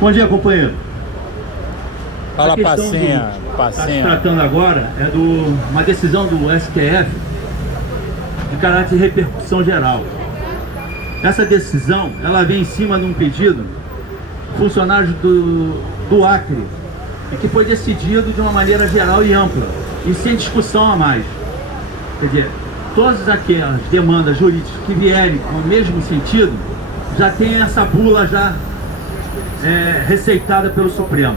Bom dia, companheiro. Fala, Passinha. Está se tratando agora é de uma decisão do STF de caráter de repercussão geral. Essa decisão, ela vem em cima de um pedido de funcionários do Acre, e que foi decidido de uma maneira geral e ampla, e sem discussão a mais. Quer dizer, todas aquelas demandas jurídicas que vierem com o mesmo sentido, já tem essa bula já receitada pelo Supremo.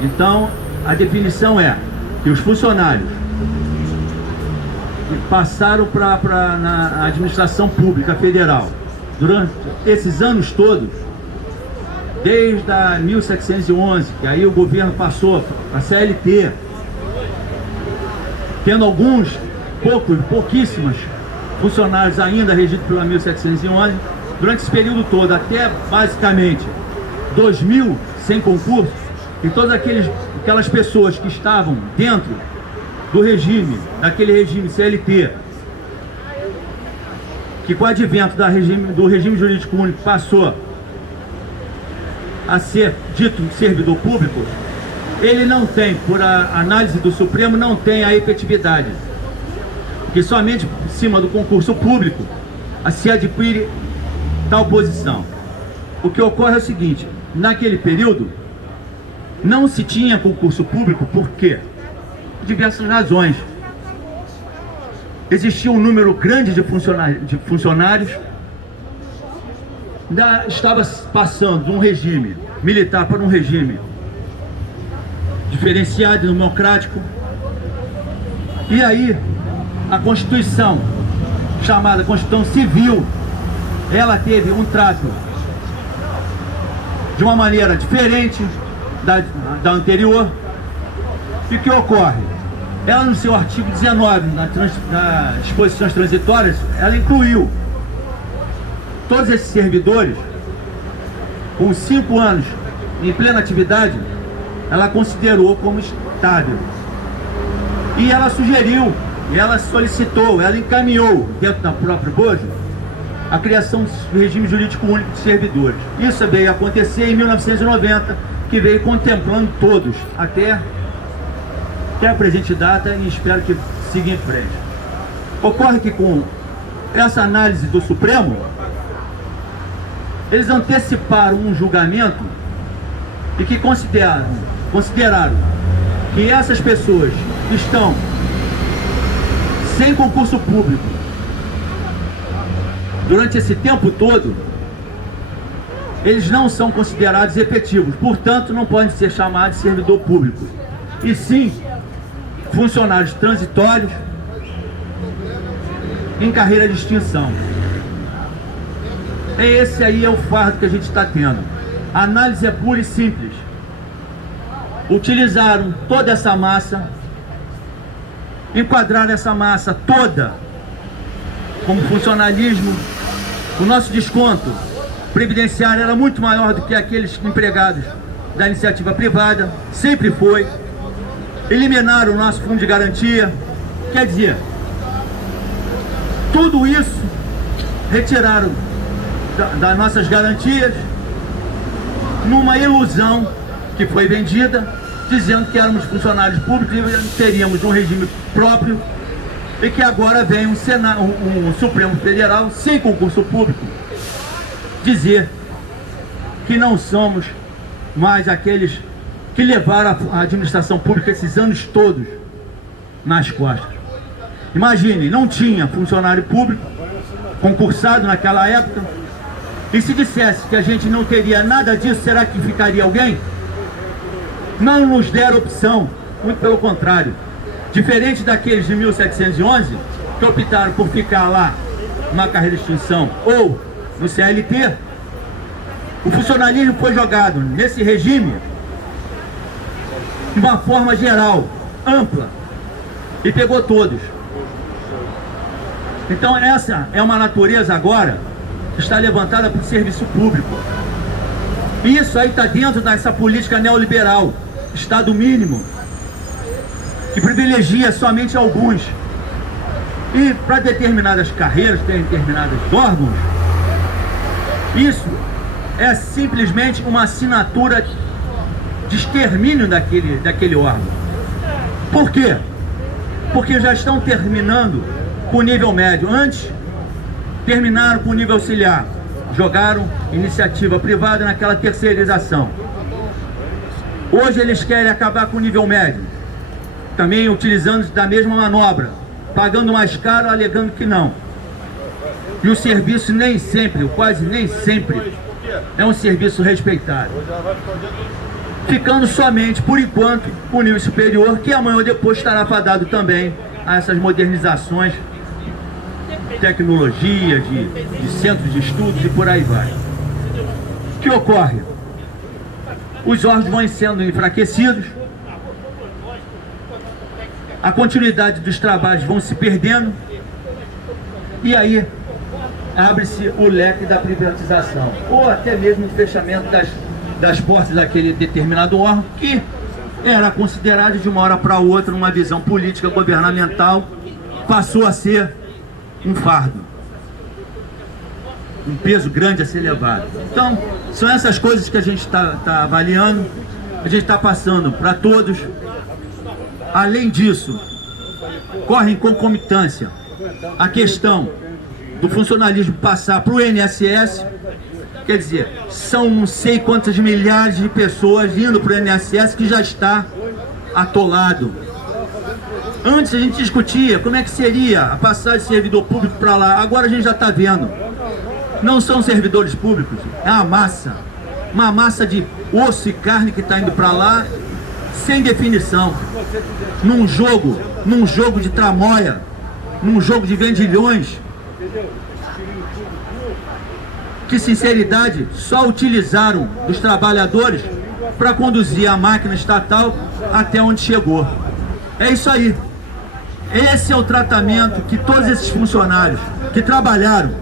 Então, a definição é que os funcionários que passaram na administração pública federal durante esses anos todos, desde a 1711, que aí o governo passou a CLT, tendo pouquíssimos funcionários ainda regidos pela 1711, durante esse período todo, até basicamente 2000, sem concurso, e todas aquelas pessoas que estavam dentro daquele regime CLT, que com o advento do regime jurídico único passou a ser dito servidor público, ele não tem, por análise do Supremo, não tem a efetividade, que somente em cima do concurso público se adquire tal posição. O que ocorre é o seguinte: naquele período não se tinha concurso público, por quê? Por diversas razões. Existia um número grande de funcionários, estava passando de um regime militar para um regime diferenciado, democrático, e aí a Constituição, chamada Constituição Civil, ela teve um trato de uma maneira diferente da anterior. E o que ocorre? Ela, no seu artigo 19, nas disposições transitórias, ela incluiu todos esses servidores com 5 anos em plena atividade, ela considerou como estável. E ela sugeriu, ela solicitou, ela encaminhou dentro da própria BOJO a criação do regime jurídico único de servidores. Isso veio acontecer em 1990, que veio contemplando todos, até a presente data, e espero que siga em frente. Ocorre que com essa análise do Supremo, eles anteciparam um julgamento e que consideraram que essas pessoas que estão sem concurso público durante esse tempo todo, eles não são considerados efetivos, portanto não podem ser chamados de servidor público, e sim funcionários transitórios em carreira de extinção. Esse aí é o fardo que a gente está tendo. A análise é pura e simples. Utilizaram toda essa massa, enquadraram essa massa toda como funcionalismo. O nosso desconto previdenciário era muito maior do que aqueles empregados da iniciativa privada, sempre foi. Eliminaram o nosso fundo de garantia, quer dizer, tudo isso retiraram das nossas garantias, numa ilusão que foi vendida, dizendo que éramos funcionários públicos e teríamos um regime próprio, e que agora vem um Supremo Federal, sem concurso público, dizer que não somos mais aqueles que levaram a administração pública esses anos todos nas costas. Imagine, não tinha funcionário público concursado naquela época, e se dissesse que a gente não teria nada disso, será que ficaria alguém? Não nos deram opção, muito pelo contrário. Diferente daqueles de 1711, que optaram por ficar lá numa carreira de extinção ou no CLT, o funcionalismo foi jogado nesse regime de uma forma geral, ampla, e pegou todos. Então essa é uma natureza agora que está levantada para o serviço público. E isso aí está dentro dessa política neoliberal, Estado mínimo, que privilegia somente alguns. E para determinadas carreiras, determinados órgãos, isso é simplesmente uma assinatura de extermínio daquele órgão. Por quê? Porque já estão terminando com o nível médio. Antes, terminaram com o nível auxiliar. Jogaram iniciativa privada naquela terceirização. Hoje eles querem acabar com o nível médio. Também utilizando da mesma manobra. Pagando mais caro, alegando que não. E o serviço nem sempre, quase nem sempre, é um serviço respeitado. Ficando somente, por enquanto, o nível superior, que amanhã ou depois estará fadado também a essas modernizações, tecnologias, de centros de estudos e por aí vai. O que ocorre? Os órgãos vão sendo enfraquecidos, a continuidade dos trabalhos vão se perdendo, e aí abre-se o leque da privatização, ou até mesmo o fechamento das portas daquele determinado órgão, que era considerado de uma hora para outra, numa visão política governamental, passou a ser um fardo, um peso grande a ser levado. Então, são essas coisas que a gente está avaliando, a gente está passando para todos. Além disso, corre em concomitância a questão do funcionalismo passar para o INSS. Quer dizer, são não sei quantas milhares de pessoas indo para o INSS que já está atolado. Antes a gente discutia como é que seria a passagem de servidor público para lá. Agora a gente já está vendo. Não são servidores públicos, é uma massa de osso e carne que está indo para lá, sem definição. Num jogo de tramóia, num jogo de vendilhões, que sinceridade só utilizaram dos trabalhadores para conduzir a máquina estatal até onde chegou. É isso aí. Esse é o tratamento que todos esses funcionários que trabalharam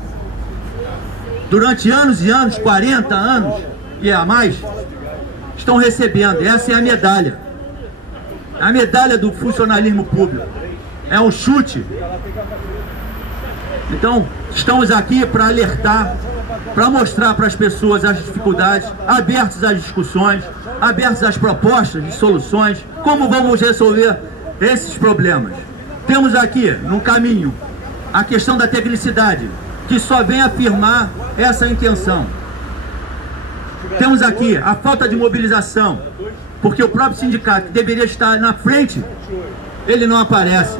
durante anos e anos, 40 anos e a mais, estão recebendo. Essa é a medalha. A medalha do funcionalismo público. É um chute. Então, estamos aqui para alertar, para mostrar para as pessoas as dificuldades, abertos às discussões, abertos às propostas de soluções, como vamos resolver esses problemas. Temos aqui, no caminho, a questão da tecnicidade, que só vem afirmar essa intenção. Temos aqui a falta de mobilização, porque o próprio sindicato, que deveria estar na frente, ele não aparece.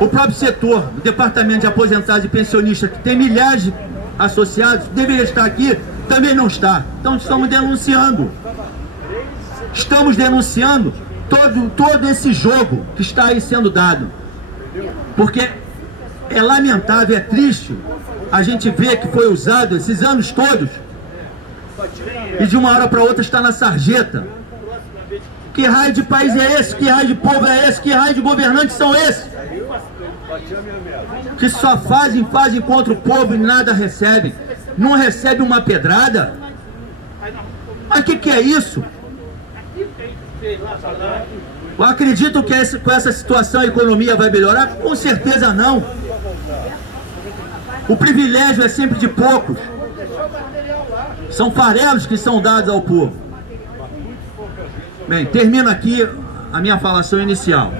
O próprio setor, o departamento de aposentados e pensionistas, que tem milhares de associados, deveria estar aqui, também não está. Então estamos denunciando. Estamos denunciando todo esse jogo que está aí sendo dado. Porque é lamentável, é triste a gente ver que foi usado esses anos todos e de uma hora para outra está na sarjeta. Que raio de país é esse? Que raio de povo é esse? Que raio de governantes são esses? Que só fazem contra o povo e nada recebem. Não recebe uma pedrada? Mas o que é isso? Eu acredito que com essa situação a economia vai melhorar? Com certeza não. O privilégio é sempre de poucos. São farelos que são dados ao povo. Bem, termino aqui a minha falação inicial.